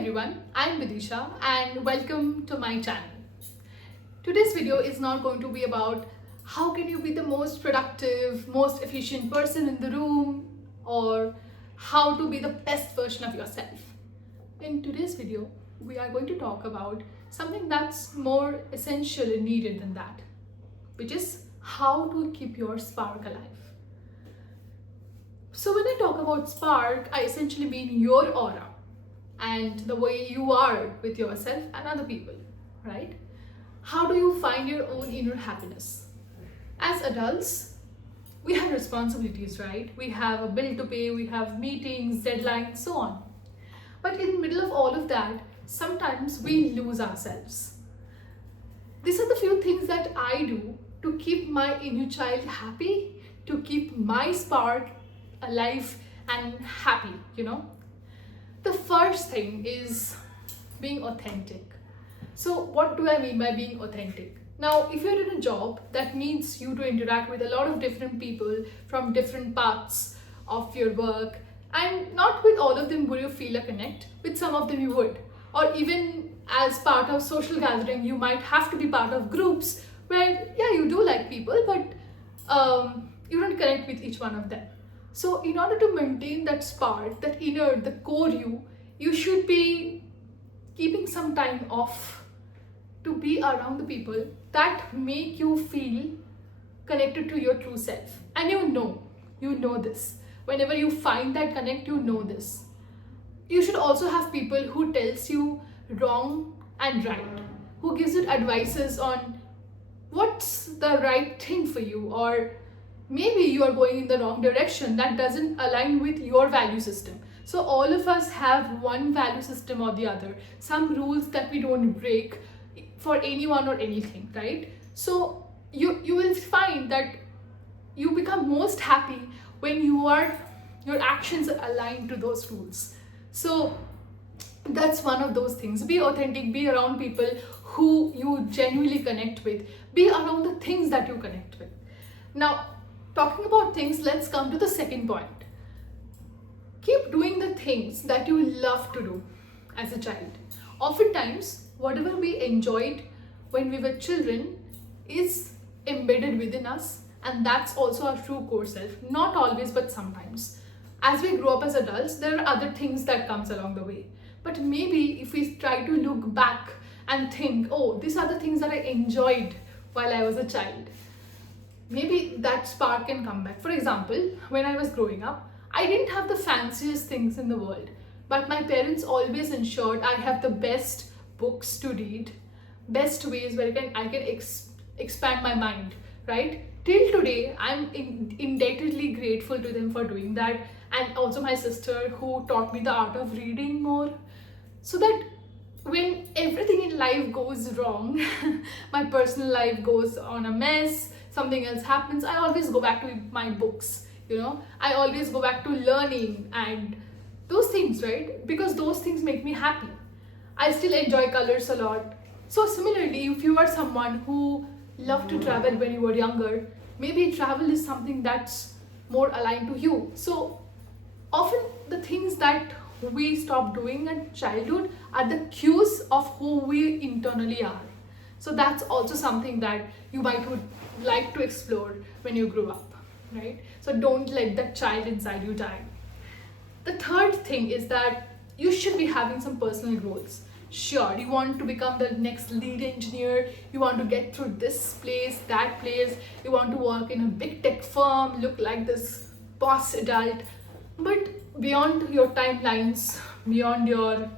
everyone, I'm Vidisha and welcome to my channel. Today's video is not going to be about how can you be the most productive, most efficient person in the room or how to be the best version of yourself. In today's video, we are going to talk about something that's more essential and needed than that, which is how to keep your spark alive. So when I talk about spark, I essentially mean your aura and the way you are with yourself and other people, right? How do you find your own inner happiness? As adults, we have responsibilities, right? We have a bill to pay, we have meetings, deadlines, so on. But in the middle of all of that, sometimes we lose ourselves. These are the few things that I do to keep my inner child happy, to keep my spark alive and happy, The first thing is being authentic. So what do I mean by being authentic? Now, if you're in a job that needs you to interact with a lot of different people from different parts of your work, and not with all of them would you feel a connect, with some of them you would. Or even as part of social gathering, you might have to be part of groups where, yeah, you do like people, but you don't connect with each one of them. So in order to maintain that spark, that inner, the core you should be keeping some time off to be around the people that make you feel connected to your true self. And you know this. Whenever you find that connect, you know this. You should also have people who tells you wrong and right, who gives you advices on what's the right thing for you, or maybe you are going in the wrong direction that doesn't align with your value system. So all of us have one value system or the other, some rules that we don't break for anyone or anything, right? So you will find that you become most happy when your actions are aligned to those rules. So that's one of those things. Be authentic, be around people who you genuinely connect with, be around the things that you connect with. Now, talking about things, let's come to the second point. Keep doing the things that you love to do as a child. Oftentimes, whatever we enjoyed when we were children is embedded within us, and that's also our true core self. Not always, but sometimes. As we grow up as adults, there are other things that comes along the way. But maybe if we try to look back and think, oh, these are the things that I enjoyed while I was a child, maybe that spark can come back. For example, when I was growing up, I didn't have the fanciest things in the world, but my parents always ensured I have the best books to read, best ways where I can expand my mind, right? Till today, I'm indebtedly grateful to them for doing that, and also my sister who taught me the art of reading more, so that when everything in life goes wrong, my personal life goes on a mess, something else happens, I always go back to my books, I always go back to learning and those things, right? Because those things make me happy. I still enjoy colors a lot. So similarly, if you are someone who loved to travel when you were younger, maybe travel is something that's more aligned to you. So often the things that we stop doing in childhood are the cues of who we internally are. So that's also something that you would like to explore when you grow up, right? So don't let that child inside you die. The third thing is that you should be having some personal goals. Sure, you want to become the next lead engineer, you want to get through this place, that place, you want to work in a big tech firm, look like this boss adult. But beyond your timelines, beyond your,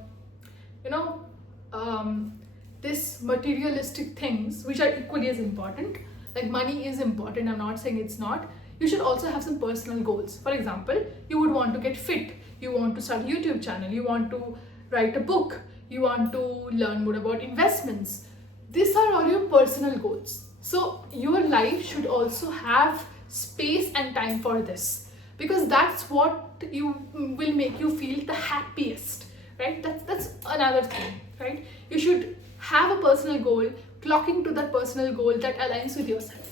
this materialistic things, which are equally as important, like money is important, I'm not saying it's not, you should also have some personal goals. For example, you would want to get fit, you want to start a YouTube channel, you want to write a book, you want to learn more about investments. These are all your personal goals. So your life should also have space and time for this, because that's what you will make you feel the happiest, right? That's another thing, right? You should have a personal goal, clocking to that personal goal that aligns with yourself.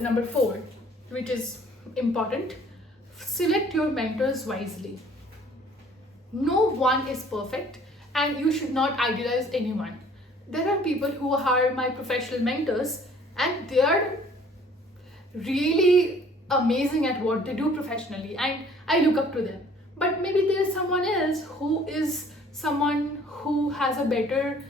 Number four, which is important, select your mentors wisely. no one is perfect, and you should not idealize anyone. There are people who are my professional mentors, and they are really amazing at what they do professionally, and I look up to them. But maybe there is someone else who is someone who has a better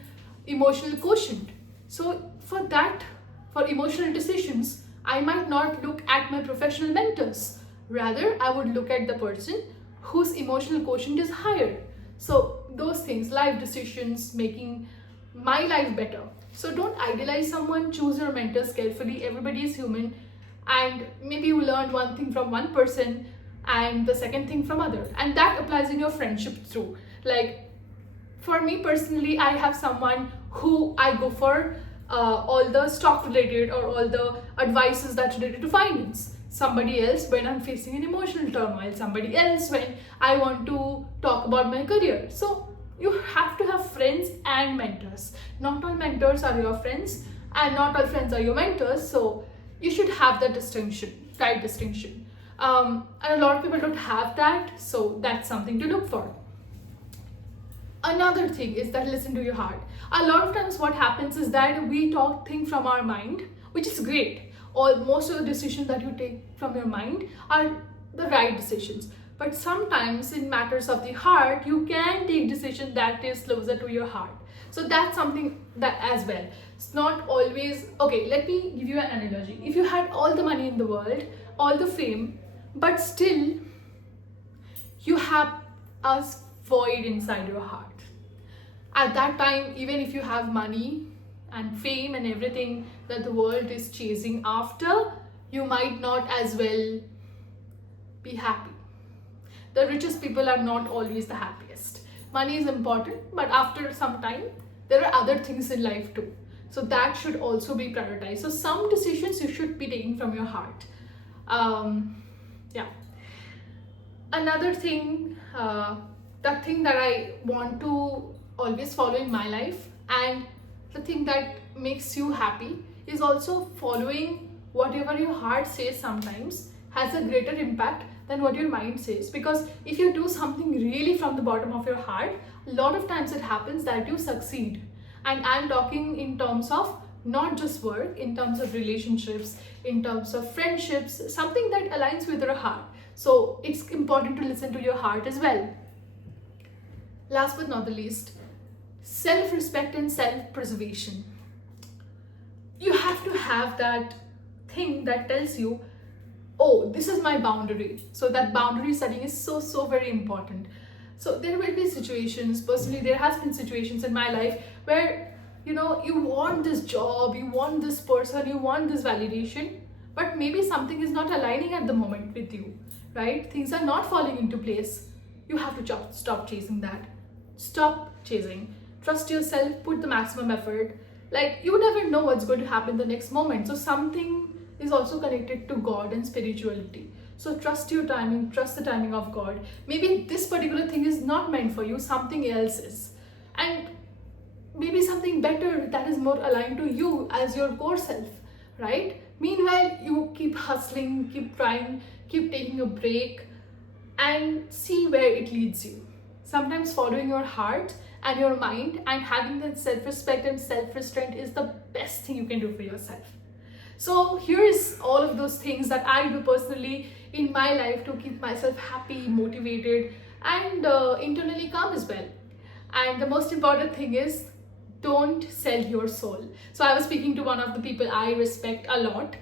emotional quotient. So for emotional decisions, I might not look at my professional mentors. Rather, I would look at the person whose emotional quotient is higher. So those things, life decisions, making my life better. So don't idealize someone, choose your mentors carefully. Everybody is human, and maybe you learned one thing from one person and the second thing from other. And that applies in your friendship too. Like for me personally, I have someone who I go for all the stock related or all the advices that's related to finance. Somebody else when I'm facing an emotional turmoil, somebody else when I want to talk about my career. So you have to have friends and mentors. Not all mentors are your friends, and not all friends are your mentors. So you should have that distinction, right distinction. And a lot of people don't have that, so that's something to look for. Another thing is that listen to your heart. A lot of times what happens is that we think from our mind, which is great. Or most of the decisions that you take from your mind are the right decisions. But sometimes in matters of the heart, you can take decision that is closer to your heart. So that's something that as well. It's not always, okay, let me give you an analogy. If you had all the money in the world, all the fame, but still you have a void inside your heart. At that time, even if you have money and fame and everything that the world is chasing after, you might not as well be happy. The richest people are not always the happiest. Money is important, but after some time, there are other things in life too. So that should also be prioritized. So some decisions you should be taking from your heart. Yeah. Another thing, the thing that I want to always follow in my life, and the thing that makes you happy, is also following whatever your heart says sometimes has a greater impact than what your mind says. Because if you do something really from the bottom of your heart, a lot of times it happens that you succeed. And I'm talking in terms of not just work, in terms of relationships, in terms of friendships, something that aligns with your heart. So it's important to listen to your heart as well. Last but not the least, self-respect and self-preservation. You have to have that thing that tells you, oh, this is my boundary. So that boundary setting is so very important. So there will be situations, personally there has been situations in my life where you want this job, you want this person, you want this validation, but maybe something is not aligning at the moment with you, right? Things are not falling into place. You have to stop chasing that. Stop chasing. Trust yourself, put the maximum effort. Like, you never know what's going to happen the next moment. So something is also connected to God and spirituality. So trust your timing, trust the timing of God. Maybe this particular thing is not meant for you, something else is. And maybe something better that is more aligned to you as your core self, right? Meanwhile, you keep hustling, keep trying, keep taking a break, and see where it leads you. Sometimes following your heart and your mind and having that self-respect and self-restraint is the best thing you can do for yourself. So here's all of those things that I do personally in my life to keep myself happy, motivated, and internally calm as well. And the most important thing is, don't sell your soul. So I was speaking to one of the people I respect a lot.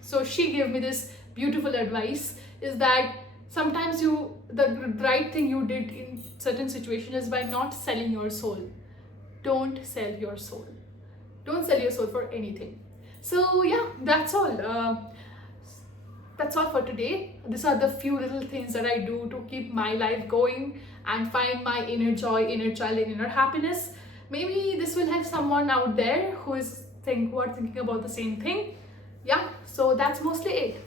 So she gave me this beautiful advice, is that sometimes the right thing you did in certain situation is by not selling your soul. Don't sell your soul. Don't sell your soul for anything. So yeah, that's all. That's all for today. These are the few little things that I do to keep my life going and find my inner joy, inner child, and inner happiness. Maybe this will help someone out there who is thinking about the same thing. Yeah, so that's mostly it.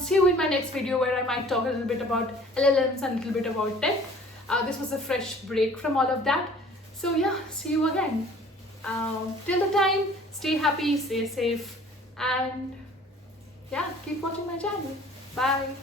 See you in my next video, where I might talk a little bit about LLMs and a little bit about tech. This was a fresh break from all of that. So yeah, see you again. Till the time, stay happy, stay safe, and yeah, keep watching my channel. Bye.